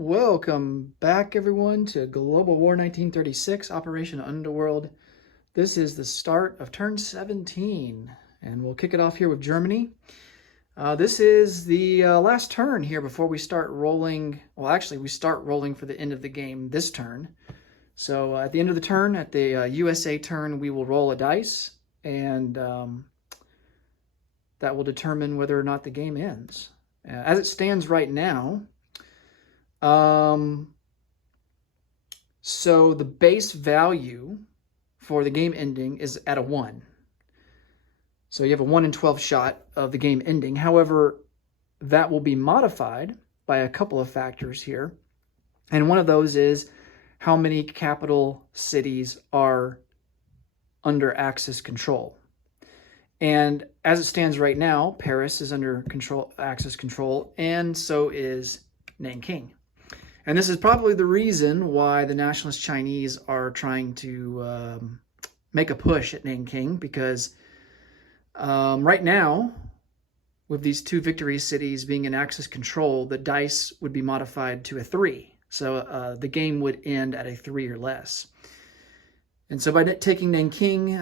Welcome back, everyone, to Global War 1936, Operation Underworld. This is the start of turn 17, and we'll kick it off here with Germany. This is the last turn here before we start rolling. Well, actually, we start rolling for the end of the game this turn. So at the end of the turn, at the USA turn, we will roll a dice, and that will determine whether or not the game ends. As it stands right now, so the base value for the game ending is at a 1. So you have a 1 in 12 shot of the game ending. However, that will be modified by a couple of factors here. And one of those is how many capital cities are under Axis control. And as it stands right now, Paris is under Axis control, and so is Nanking. And this is probably the reason why the nationalist Chinese are trying to make a push at Nanking, because right now, with these two victory cities being in Axis control, the dice would be modified to a 3. So the game would end at a 3 or less. And so by taking Nanking,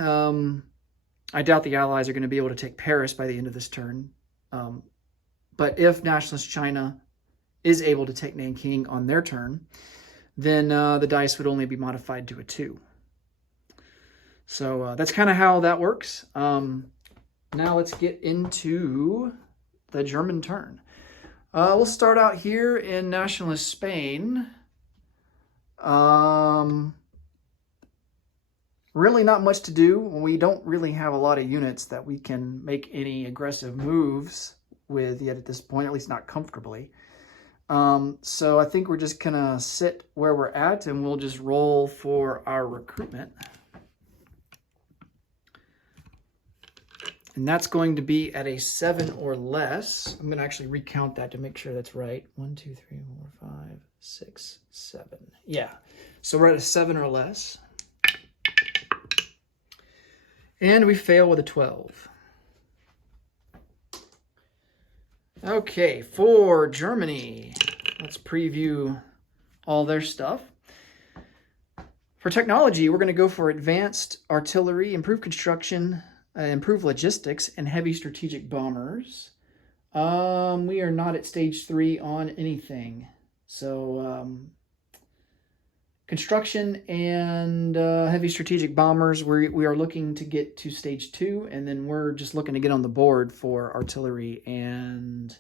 I doubt the Allies are going to be able to take Paris by the end of this turn. But if nationalist China is able to take Nanking on their turn, then the dice would only be modified to a 2. So that's kind of how that works. Now let's get into the German turn. We'll start out here in nationalist Spain. Really not much to do. We don't really have a lot of units that we can make any aggressive moves with yet at this point, at least not comfortably. So I think we're just gonna sit where we're at, and we'll just roll for our recruitment. And that's going to be at a 7 or less. I'm gonna actually recount that to make sure that's right. 1, 2, 3, 4, 5, 6, 7. Yeah, so we're at a 7 or less. And we fail with a 12. Okay, for Germany, let's preview all their stuff. For technology, we're going to go for advanced artillery, improved construction, improved logistics, and heavy strategic bombers. We are not at stage 3 on anything. So construction and heavy strategic bombers, we are looking to get to stage 2, and then we're just looking to get on the board for artillery and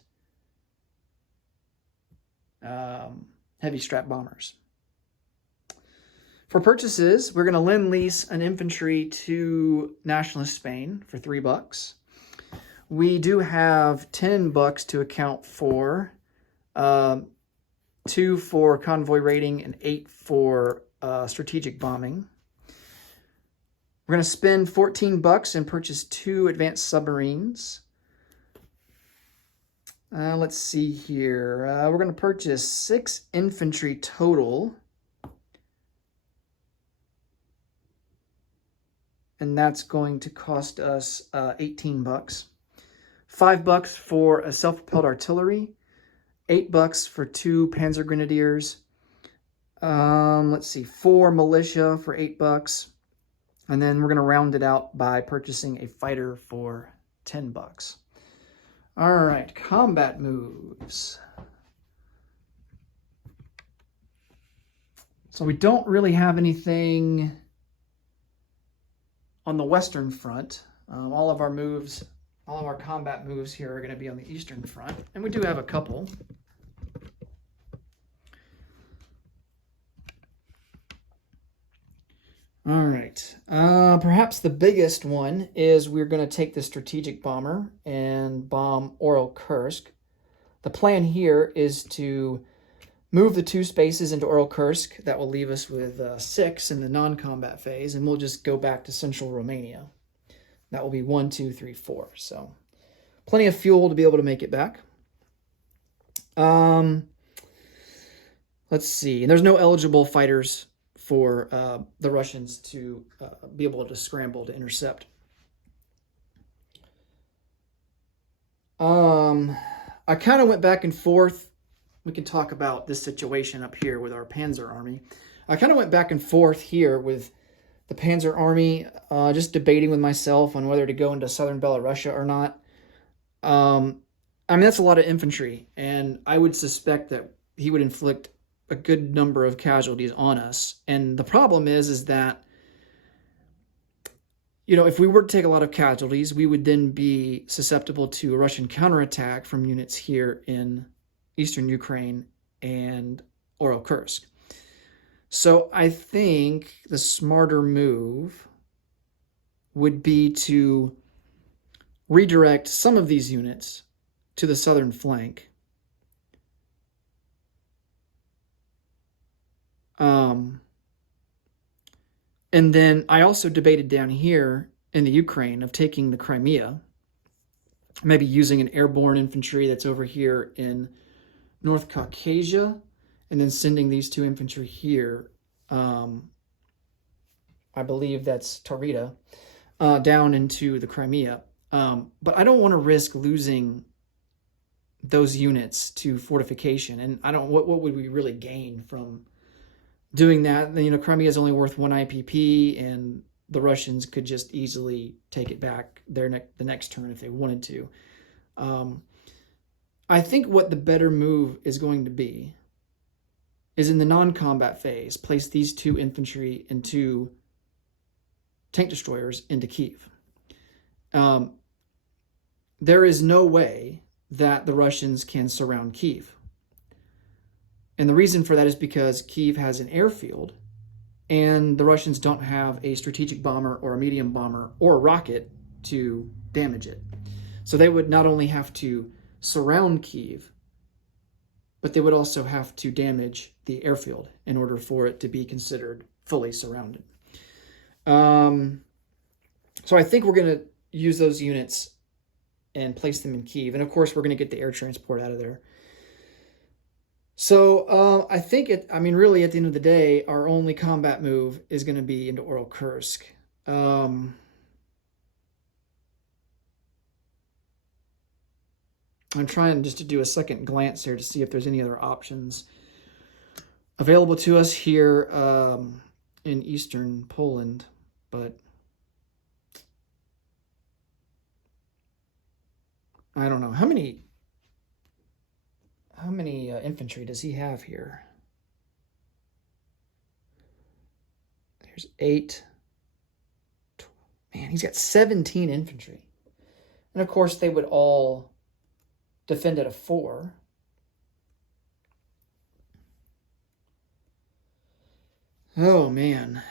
heavy strap bombers. For purchases, we're going to lend-lease an infantry to nationalist Spain for $3. We do have $10 to account for, 2 for convoy raiding, and 8 for strategic bombing. We're going to spend $14 and purchase 2 advanced submarines. Let's see here. We're going to purchase 6 infantry total. And that's going to cost us $18. $5 for a self-propelled artillery. $8 for 2 Panzer Grenadiers. Let's see, 4 militia for $8. And then we're going to round it out by purchasing a fighter for $10. All right, combat moves. So we don't really have anything on the Western Front. All of our combat moves here are going to be on the Eastern Front, and we do have a couple. All right, perhaps the biggest one is we're going to take the strategic bomber and bomb Oral-Kursk. The plan here is to move the 2 spaces into Oral-Kursk. That will leave us with 6 in the non-combat phase, and we'll just go back to central Romania. That will be 1, 2, 3, 4. So plenty of fuel to be able to make it back. Let's see. And there's no eligible fighters for the Russians to be able to scramble to intercept. I kind of went back and forth we can talk about this situation up here with our Panzer Army. I kind of went back and forth here with the Panzer Army, just debating with myself on whether to go into southern Belarusia or not. I mean, that's a lot of infantry, and I would suspect that he would inflict a good number of casualties on us. And the problem is that, you know, if we were to take a lot of casualties, we would then be susceptible to a Russian counterattack from units here in eastern Ukraine and Kursk. So I think the smarter move would be to redirect some of these units to the southern flank. And then I also debated down here in the Ukraine of taking the Crimea, maybe using an airborne infantry that's over here in North Caucasia, and then sending these two infantry here. I believe that's Taurida, down into the Crimea. But I don't want to risk losing those units to fortification. And I don't, what would we really gain from doing that? You know, Crimea is only worth 1 IPP, and the Russians could just easily take it back the next turn if they wanted to. I think what the better move is going to be is in the non-combat phase, place these two infantry and two tank destroyers into Kyiv. There is no way that the Russians can surround Kyiv. And the reason for that is because Kyiv has an airfield, and the Russians don't have a strategic bomber or a medium bomber or a rocket to damage it. So they would not only have to surround Kyiv, but they would also have to damage the airfield in order for it to be considered fully surrounded. So I think we're going to use those units and place them in Kyiv. And of course, we're going to get the air transport out of there. So I think, really, at the end of the day, our only combat move is going to be into Kursk. I'm trying just to do a second glance here to see if there's any other options available to us here in eastern Poland, but I don't know. How many infantry does he have here? There's 8. 12. Man, he's got 17 infantry. And of course, they would all defend at a 4. Oh, man.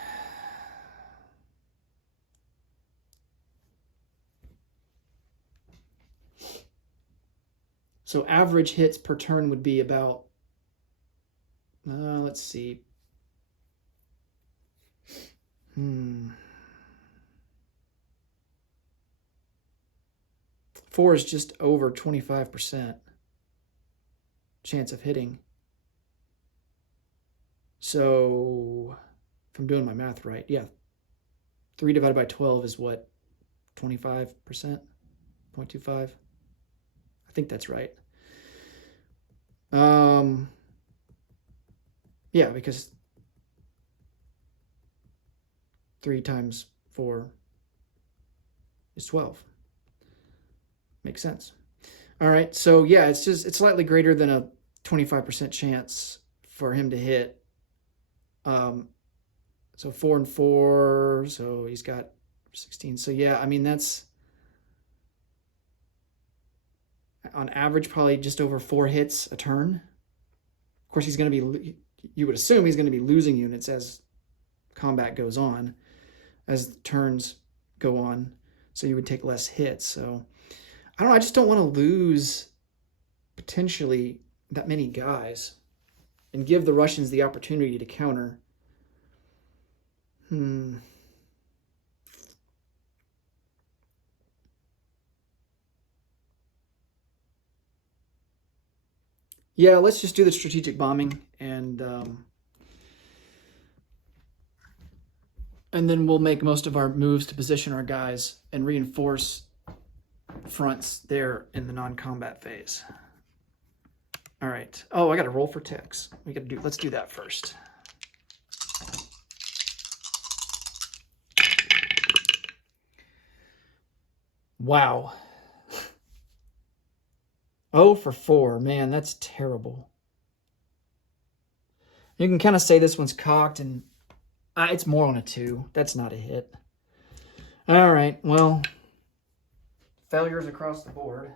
So average hits per turn would be about, let's see. 4 is just over 25% chance of hitting. So if I'm doing my math right, yeah, 3 divided by 12 is what, 25%? 0.25? I think that's right. Yeah, because 3 times 4 is 12. Makes sense. All right, so yeah, it's slightly greater than a 25% chance for him to hit. So 4 and 4, so he's got 16. So yeah, I mean, that's on average probably just over 4 hits a turn. Of course, he's going to be, you would assume he's going to be losing units as combat goes on, as turns go on, so you would take less hits. So I don't know, I just don't want to lose potentially that many guys and give the Russians the opportunity to counter. Yeah, let's just do the strategic bombing, and then we'll make most of our moves to position our guys and reinforce fronts there in the non-combat phase. All right. Oh, I got to roll for ticks. Let's do that first. Wow. 0 for 4. Man, that's terrible. You can kind of say this one's cocked, and it's more on a 2. That's not a hit. All right. Well, failures across the board.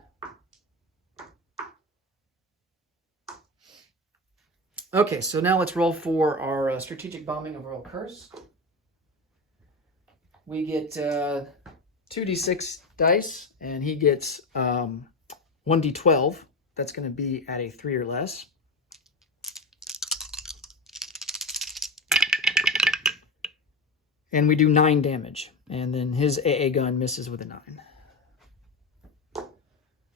Okay, so now let's roll for our strategic bombing of Royal Curse. We get 2d6 dice, and he gets 1d12. That's going to be at a 3 or less. And we do 9 damage. And then his AA gun misses with a 9.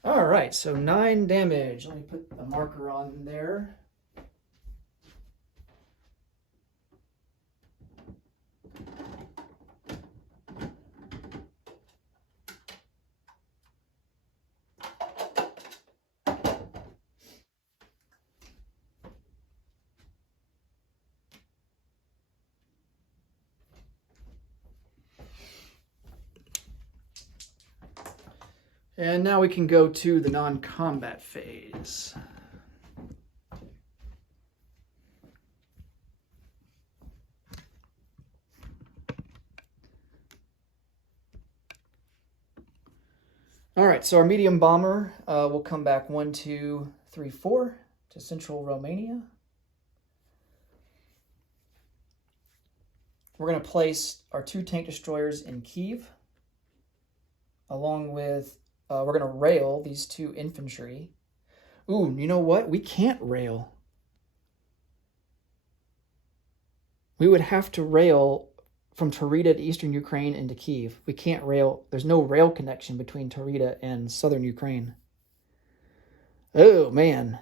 All right, so 9 damage. Let me put a marker on there. And now we can go to the non-combat phase. All right, so our medium bomber will come back 1, 2, 3, 4 to central Romania. We're going to place our 2 tank destroyers in Kiev, along with we're going to rail these 2 infantry. Ooh, you know what? We can't rail. We would have to rail from Taurida to eastern Ukraine into Kiev. We can't rail. There's no rail connection between Taurida and southern Ukraine. Oh, man.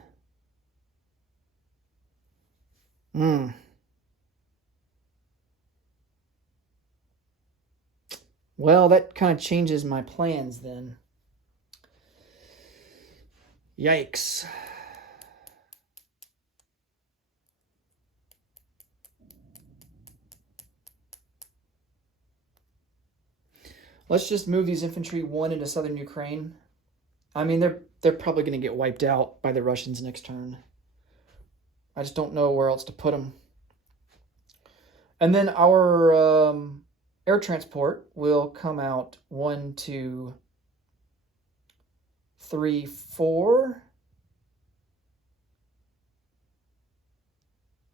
Well, that kind of changes my plans then. Yikes. Let's just move these infantry 1 into southern Ukraine. I mean, they're probably going to get wiped out by the Russians next turn. I just don't know where else to put them. And then our air transport will come out 1, 2, 3, 4.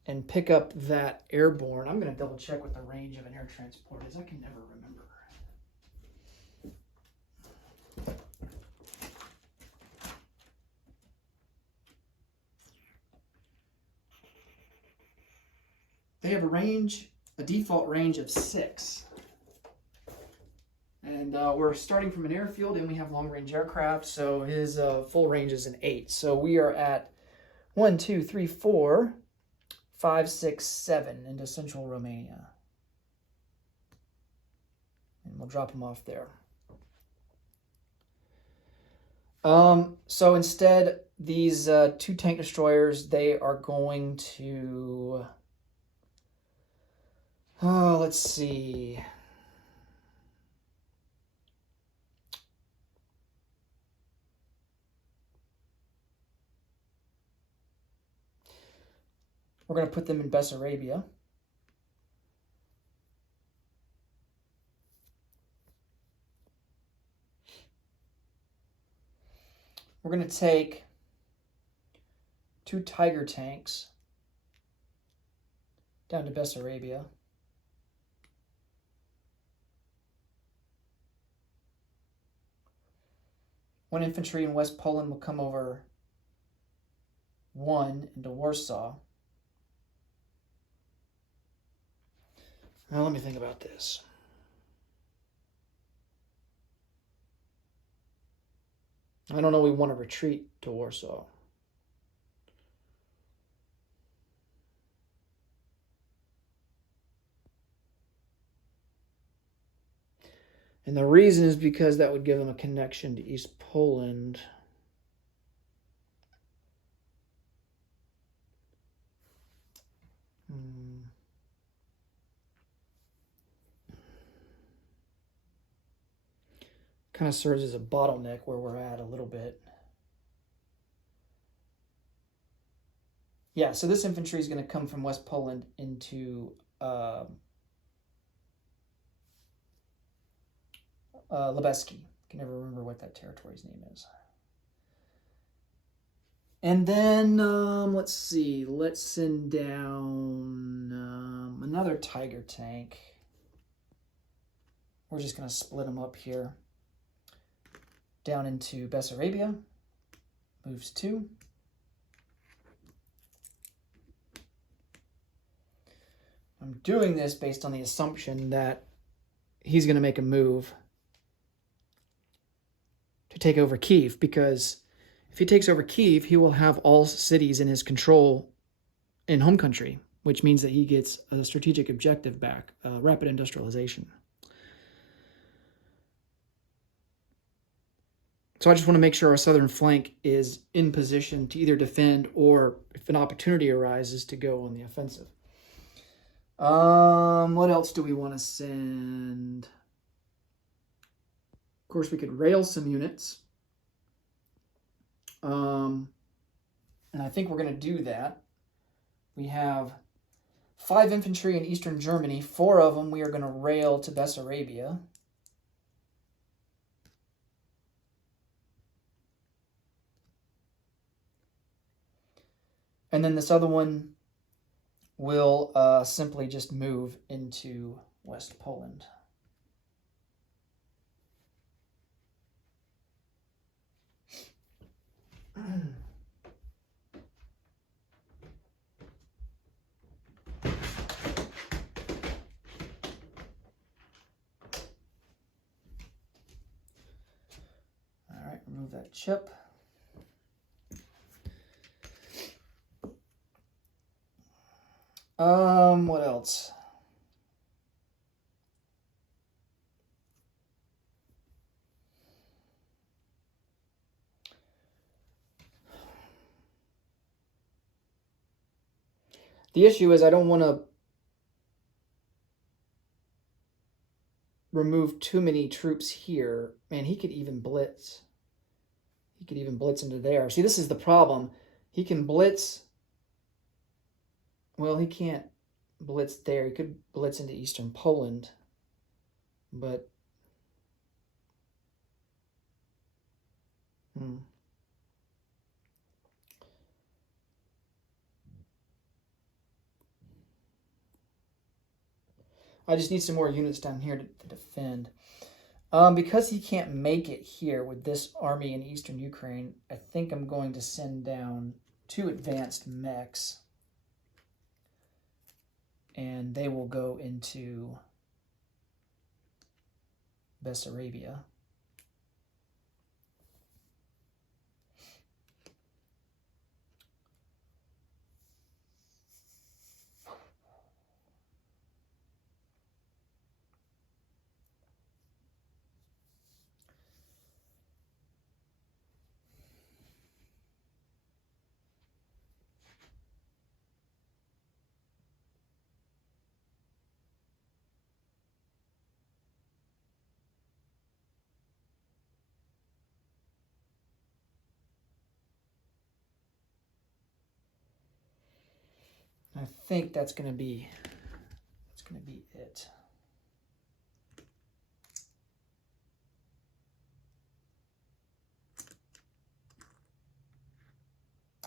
And pick up that airborne. I'm going to double check what the range of an air transport is. I can never remember. They have a default range of 6. And we're starting from an airfield, and we have long-range aircraft, so his full range is an 8. So we are at 1, 2, 3, 4, 5, 6, 7 into central Romania. And we'll drop him off there. So instead, these 2 tank destroyers, they are going to... Oh, let's see. We're going to put them in Bessarabia. We're going to take 2 Tiger tanks down to Bessarabia. One infantry in West Poland will come over 1 into Warsaw. Now let me think about this. I don't know we want to retreat to Warsaw. And the reason is because that would give them a connection to East Poland. kind of serves as a bottleneck where we're at a little bit. Yeah, so this infantry is going to come from West Poland into Lubelski. I can never remember what that territory's name is. And then, let's see. Let's send down another Tiger tank. We're just going to split them up here. Down into Bessarabia. Moves 2. I'm doing this based on the assumption that he's going to make a move to take over Kyiv, because if he takes over Kyiv, he will have all cities in his control in home country, which means that he gets a strategic objective back, rapid industrialization. So I just want to make sure our southern flank is in position to either defend or, if an opportunity arises, to go on the offensive. What else do we want to send? Of course, we could rail some units. And I think we're going to do that. We have 5 infantry in eastern Germany. 4 of them we are going to rail to Bessarabia. And then this other one will simply just move into West Poland. All right, remove that chip. What else? The issue is I don't want to remove too many troops here. Man, he could even blitz. He could even blitz into there. See, this is the problem. He can blitz. Well, he can't blitz there. He could blitz into eastern Poland. But I just need some more units down here to defend. Because he can't make it here with this army in eastern Ukraine, I think I'm going to send down 2 advanced mechs. And they will go into Bessarabia. I think that's going to be it.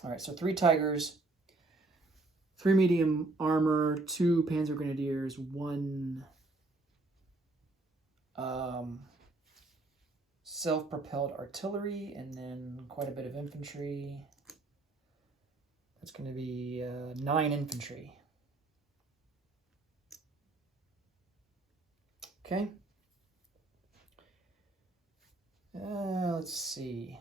All right, so 3 Tigers, 3 medium armor, 2 Panzer Grenadiers, 1 self-propelled artillery, and then quite a bit of infantry. That's going to be 9 infantry. Okay. Let's see.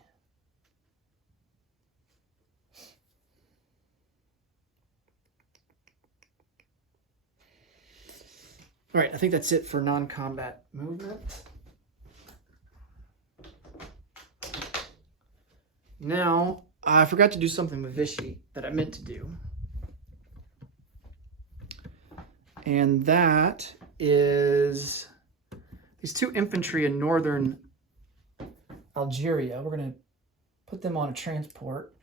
All right, I think that's it for non-combat movement. Now, I forgot to do something with Vichy that I meant to do. And that is these 2 infantry in northern Algeria. We're going to put them on a transport,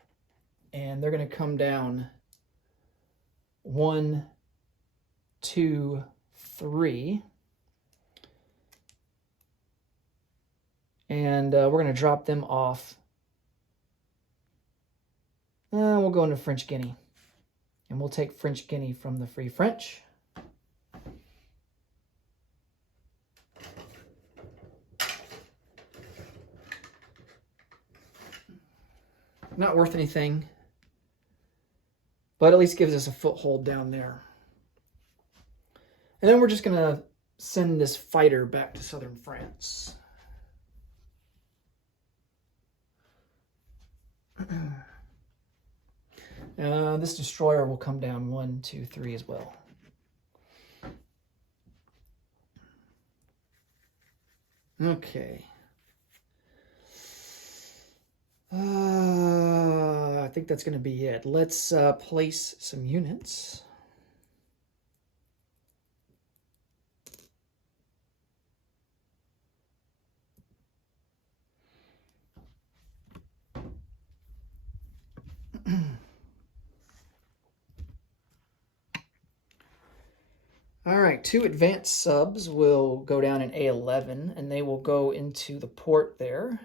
and they're going to come down 1, 2, 3. And we're going to drop them off. We'll go into French Guinea. And we'll take French Guinea from the Free French. Not worth anything, but at least gives us a foothold down there. And then we're just going to send this fighter back to southern France. This destroyer will come down 1, 2, 3 as well. Okay. I think that's going to be it. Let's place some units. All right, 2 advanced subs will go down in A11, and they will go into the port there.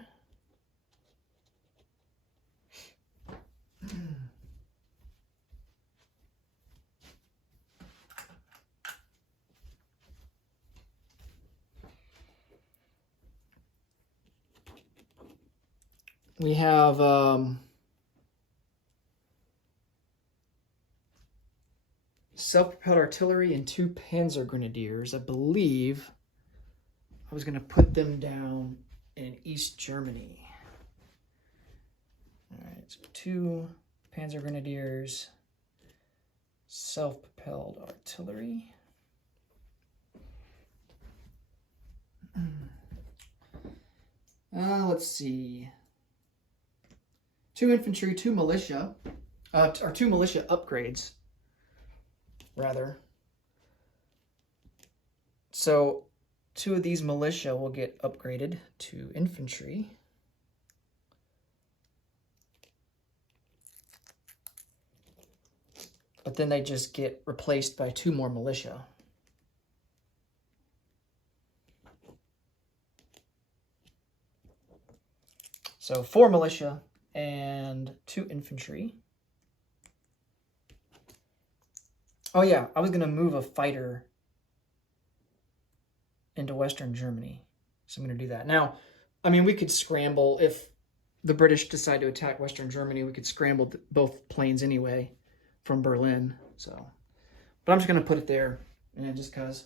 We have self-propelled artillery and 2 Panzer Grenadiers. I believe I was going to put them down in East Germany. All right, so 2 Panzer Grenadiers, self-propelled artillery. Let's see. 2 infantry, 2 militia, or 2 militia upgrades, rather. So 2 of these militia will get upgraded to infantry. But then they just get replaced by 2 more militia. So 4 militia and 2 infantry. Oh yeah, I was going to move a fighter into Western Germany. So I'm going to do that. Now, I mean, we could scramble. If the British decide to attack Western Germany, we could scramble both planes anyway from Berlin. So, but I'm just going to put it there, and just because.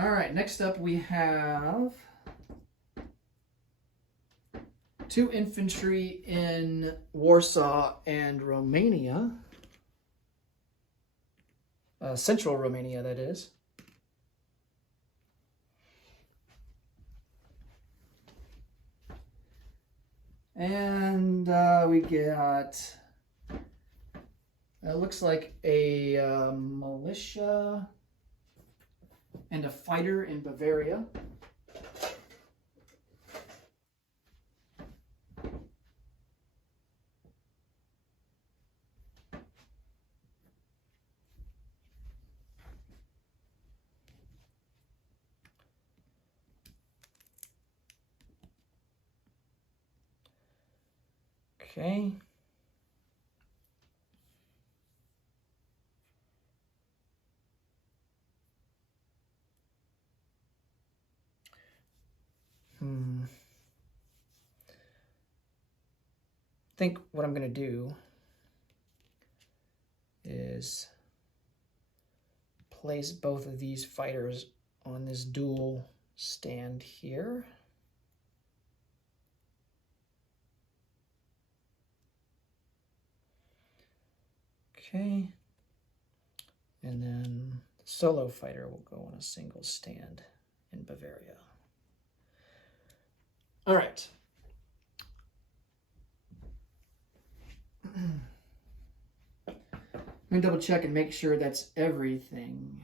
All right, next up we have 2 infantry in Warsaw and Romania. Central Romania, that is. And we got, it looks like a militia and a fighter in Bavaria. Okay. I think what I'm going to do is place both of these fighters on this dual stand here. Okay. And then the solo fighter will go on a single stand in Bavaria. All right. Let me double check and make sure that's everything.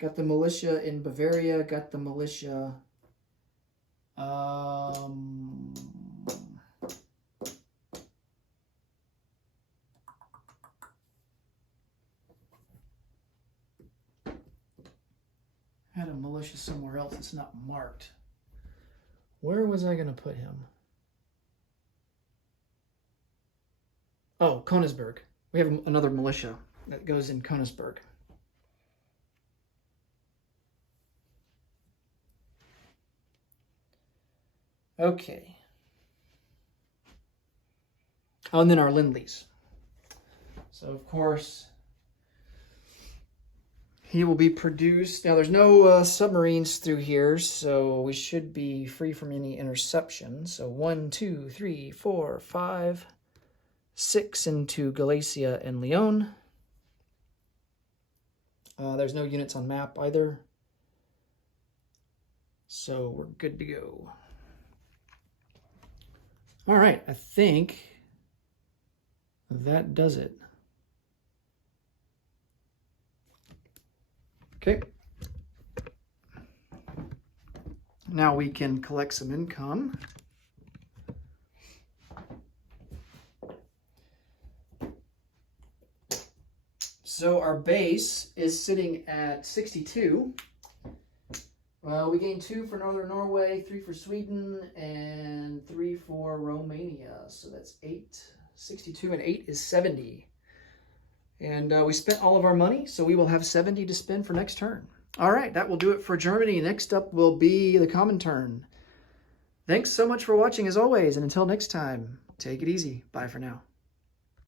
Got the militia in Bavaria, got the militia. Had a militia somewhere else. It's not marked. Where was I going to put him? Oh, Königsberg. We have another militia that goes in Königsberg. Okay. Oh, and then our Lindleys. So, of course, he will be produced. Now, there's no submarines through here, so we should be free from any interception. So 1, 2, 3, 4, 5, 6 into Galicia and Leon. There's no units on map either. So we're good to go. All right, I think that does it. Okay. Now we can collect some income. So our base is sitting at 62. We gained 2 for Northern Norway, 3 for Sweden, and 3 for Romania. So that's 8. 62 and 8 is 70. And we spent all of our money, so we will have 70 to spend for next turn. All right, that will do it for Germany. Next up will be the Comintern. Thanks so much for watching as always, and until next time, take it easy. Bye for now.